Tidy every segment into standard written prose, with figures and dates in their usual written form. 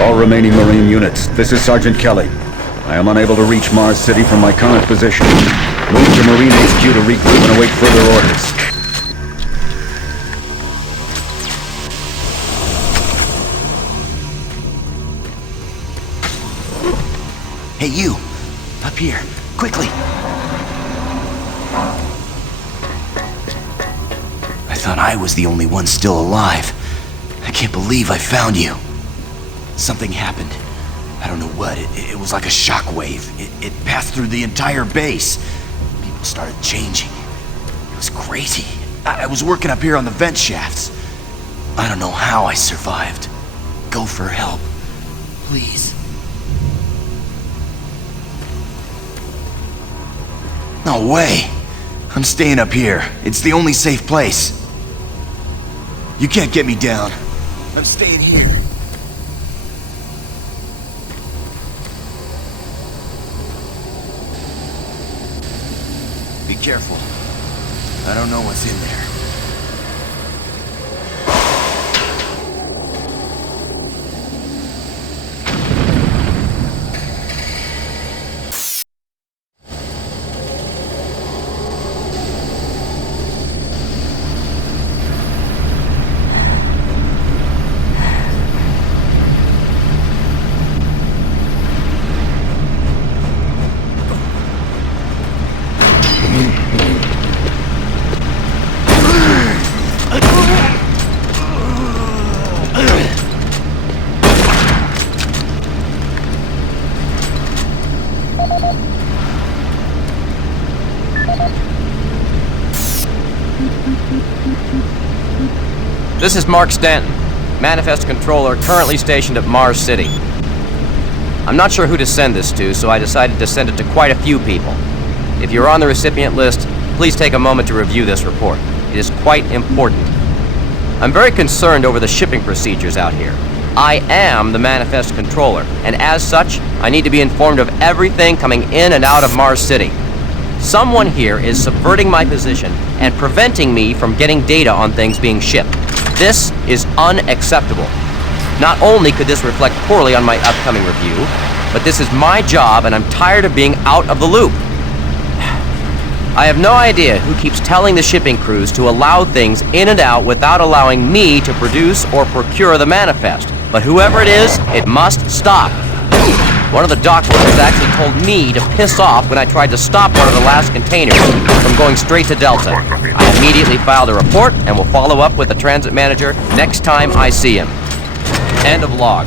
All remaining Marine units, this is Sergeant Kelly. I am unable to reach Mars City from my current position. Move to Marine HQ to regroup and await further orders. Hey, you! Up here, quickly! I thought I was the only one still alive. I can't believe I found you. Something happened. I don't know what. It was like a shockwave. It passed through the entire base. People started changing. It was crazy. I was working up here on the vent shafts. I don't know how I survived. Go for help. Please. No way. I'm staying up here. It's the only safe place. You can't get me down. I'm staying here. Be careful. I don't know what's in there. This is Mark Stanton, Manifest Controller currently stationed at Mars City. I'm not sure who to send this to, so I decided to send it to quite a few people. If you're on the recipient list, please take a moment to review this report. It is quite important. I'm very concerned over the shipping procedures out here. I am the Manifest Controller, and as such, I need to be informed of everything coming in and out of Mars City. Someone here is subverting my position and preventing me from getting data on things being shipped. This is unacceptable. Not only could this reflect poorly on my upcoming review, but this is my job and I'm tired of being out of the loop. I have no idea who keeps telling the shipping crews to allow things in and out without allowing me to produce or procure the manifest, but whoever it is, it must stop. One of the dock workers actually told me to piss off when I tried to stop one of the last containers from going straight to Delta. I immediately filed a report and will follow up with the transit manager next time I see him. End of log.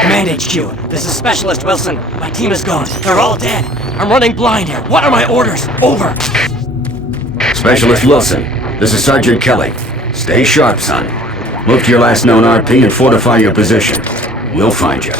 Command HQ, this is Specialist Wilson. My team is gone. They're all dead. I'm running blind here. What are my orders? Over. Specialist Wilson, this is Sergeant Kelly. Stay sharp, son. Move to your last known RP and fortify your position. We'll find you.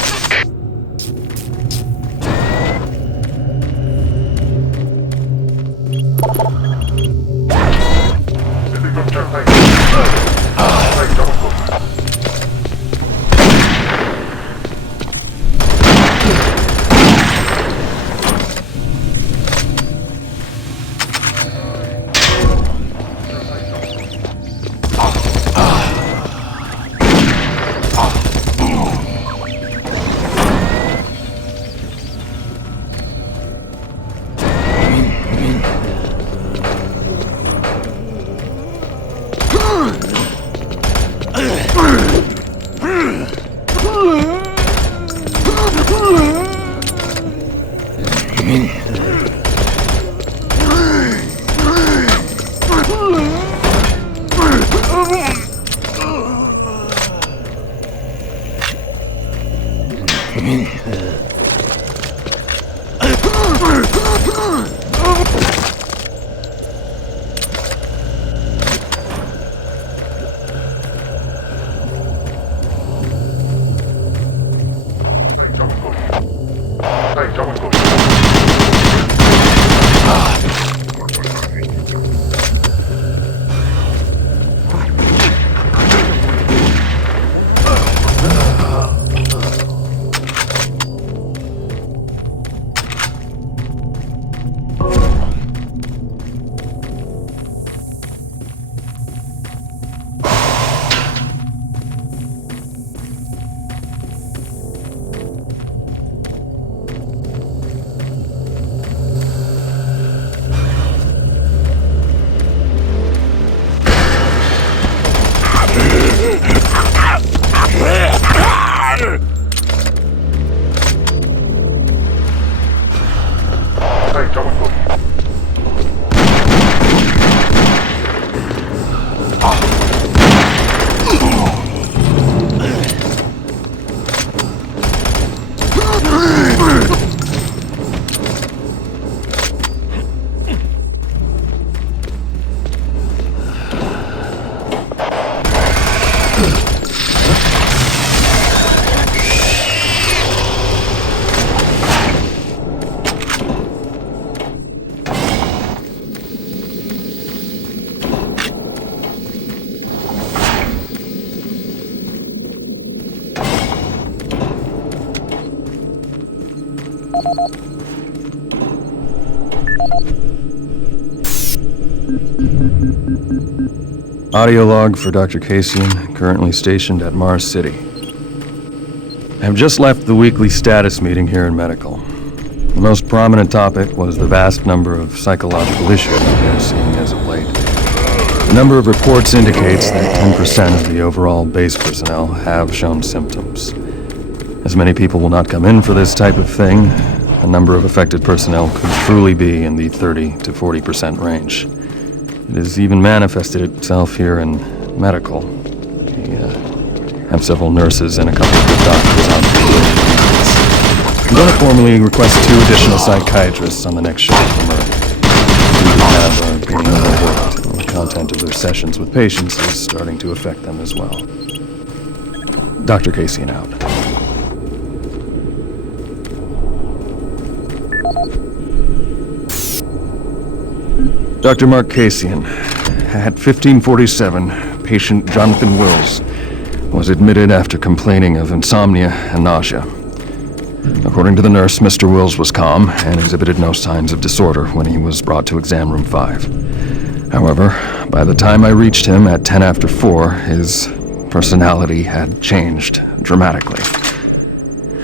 Audio log for Dr. Kasian, currently stationed at Mars City. I have just left the weekly status meeting here in medical. The most prominent topic was the vast number of psychological issues we are seeing as of late. The number of reports indicates that 10% of the overall base personnel have shown symptoms. As many people will not come in for this type of thing, the number of affected personnel could truly be in the 30 to 40% range. It has even manifested itself here in medical. We have several nurses and a couple of good doctors out there. I'm going to formally request 2 additional psychiatrists on the next shift from Earth. We have being overworked, and the content of their sessions with patients is starting to affect them as well. Dr. Kasian out. Dr. Mark Kasian, at 1547, patient Jonathan Wills was admitted after complaining of insomnia and nausea. According to the nurse, Mr. Wills was calm and exhibited no signs of disorder when he was brought to exam room 5. However, by the time I reached him at 10 after 4, his personality had changed dramatically.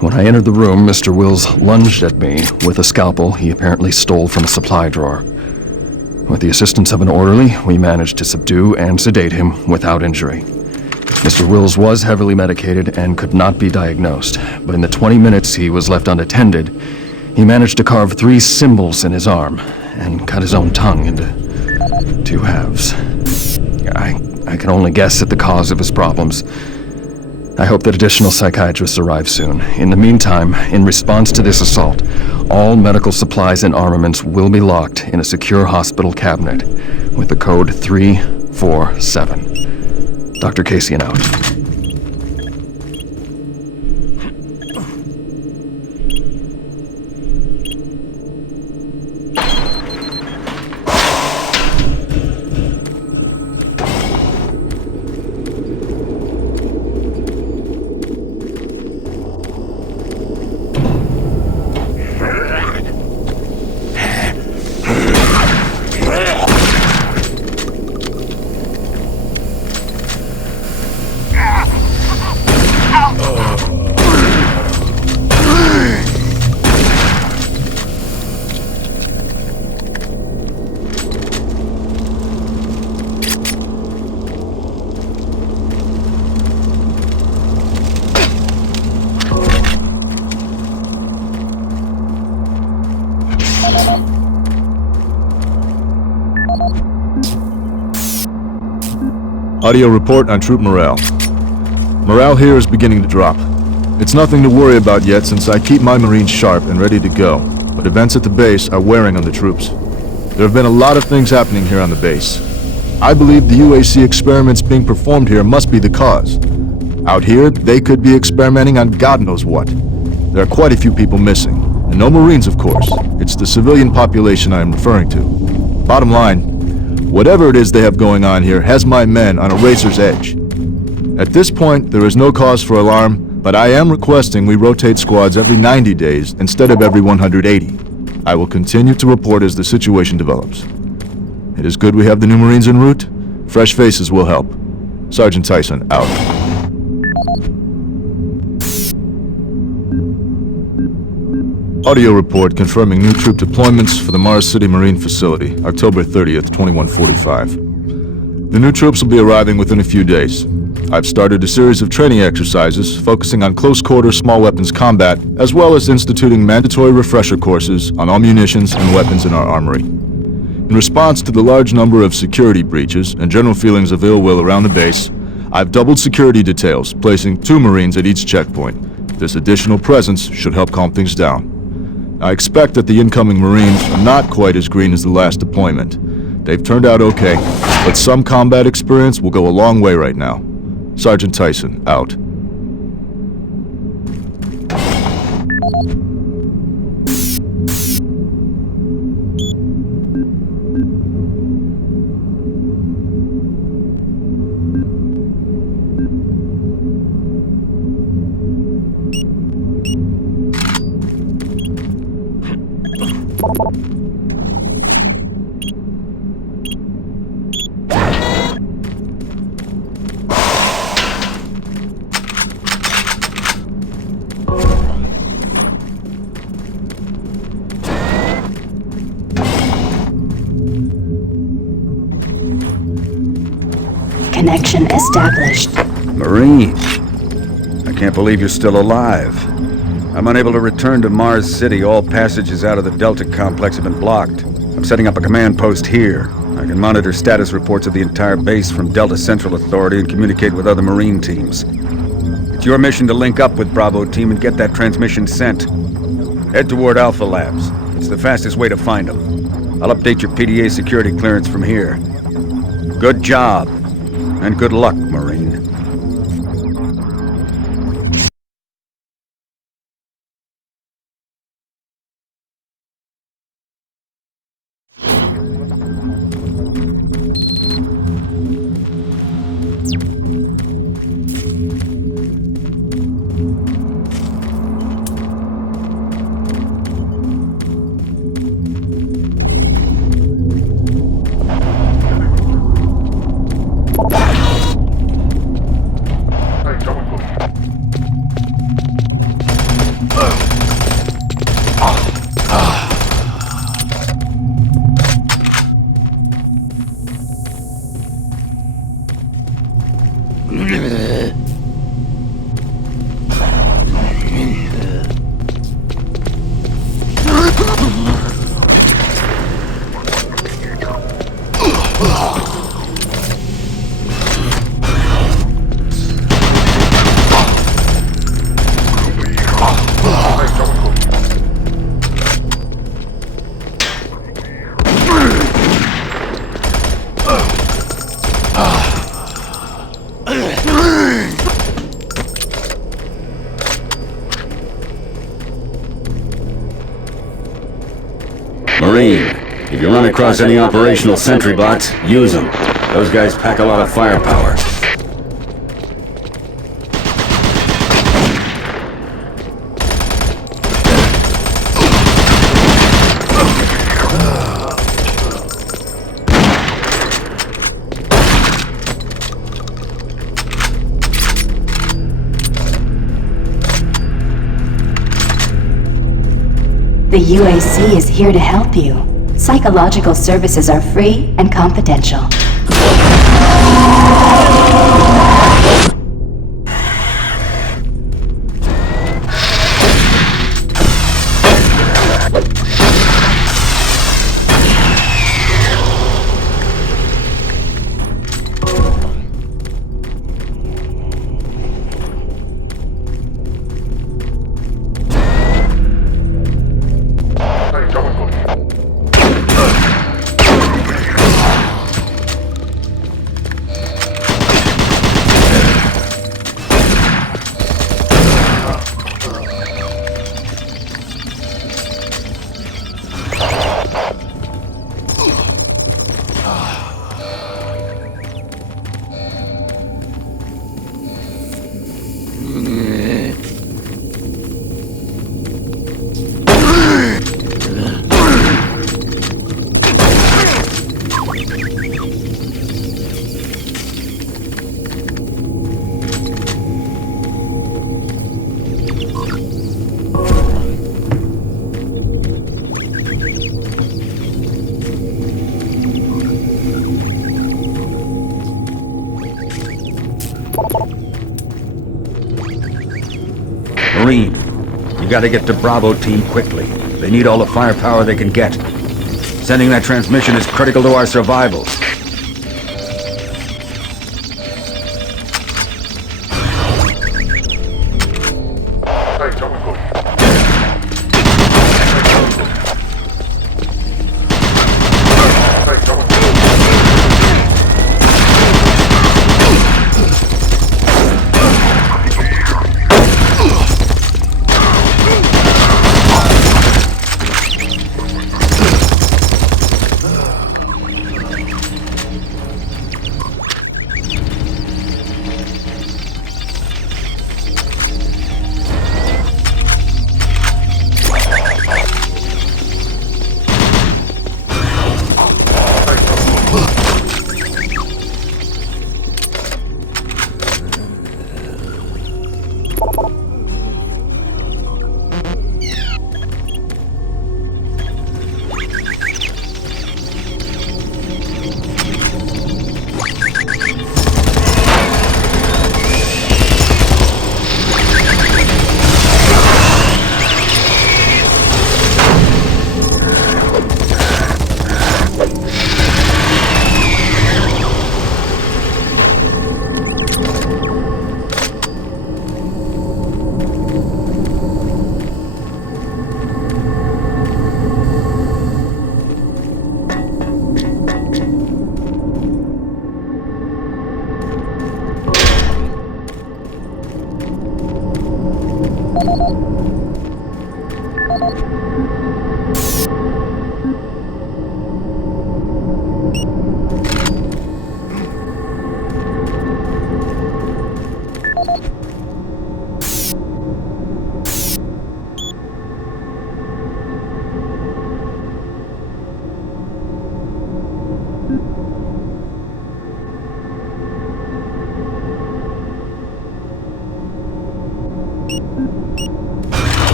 When I entered the room, Mr. Wills lunged at me with a scalpel he apparently stole from a supply drawer. With the assistance of an orderly, we managed to subdue and sedate him without injury. Mr. Wills was heavily medicated and could not be diagnosed, but in the 20 minutes he was left unattended, he managed to carve 3 symbols in his arm and cut his own tongue into 2 halves. I can only guess at the cause of his problems. I hope that additional psychiatrists arrive soon. In the meantime, in response to this assault, all medical supplies and armaments will be locked in a secure hospital cabinet with the code 347. Dr. Kasian out. Audio report on troop morale. Morale here is beginning to drop. It's nothing to worry about yet since I keep my Marines sharp and ready to go, but events at the base are wearing on the troops. There have been a lot of things happening here on the base. I believe the UAC experiments being performed here must be the cause. Out here, they could be experimenting on God knows what. There are quite a few people missing, and no Marines, of course. It's the civilian population I am referring to. Bottom line, whatever it is they have going on here has my men on a razor's edge. At this point, there is no cause for alarm, but I am requesting we rotate squads every 90 days instead of every 180. I will continue to report as the situation develops. It is good we have the new Marines en route. Fresh faces will help. Sergeant Tyson, out. Audio report confirming new troop deployments for the Mars City Marine Facility, October 30th, 2145. The new troops will be arriving within a few days. I've started a series of training exercises focusing on close-quarter small weapons combat, as well as instituting mandatory refresher courses on all munitions and weapons in our armory. In response to the large number of security breaches and general feelings of ill will around the base, I've doubled security details, placing 2 Marines at each checkpoint. This additional presence should help calm things down. I expect that the incoming Marines are not quite as green as the last deployment. They've turned out okay, but some combat experience will go a long way right now. Sergeant Tyson, out. Connection established. Marine, I can't believe you're still alive. I'm unable to return to Mars City. All passages out of the Delta complex have been blocked. I'm setting up a command post here. I can monitor status reports of the entire base from Delta Central Authority and communicate with other Marine teams. It's your mission to link up with Bravo Team and get that transmission sent. Head toward Alpha Labs. It's the fastest way to find them. I'll update your PDA security clearance from here. Good job. And good luck, Marine. Marine, if you run across any operational sentry bots, use them. Those guys pack a lot of firepower. The UAC is here to help you. Psychological services are free and confidential. Marine. You gotta get to Bravo team quickly. They need all the firepower they can get. Sending that transmission is critical to our survival.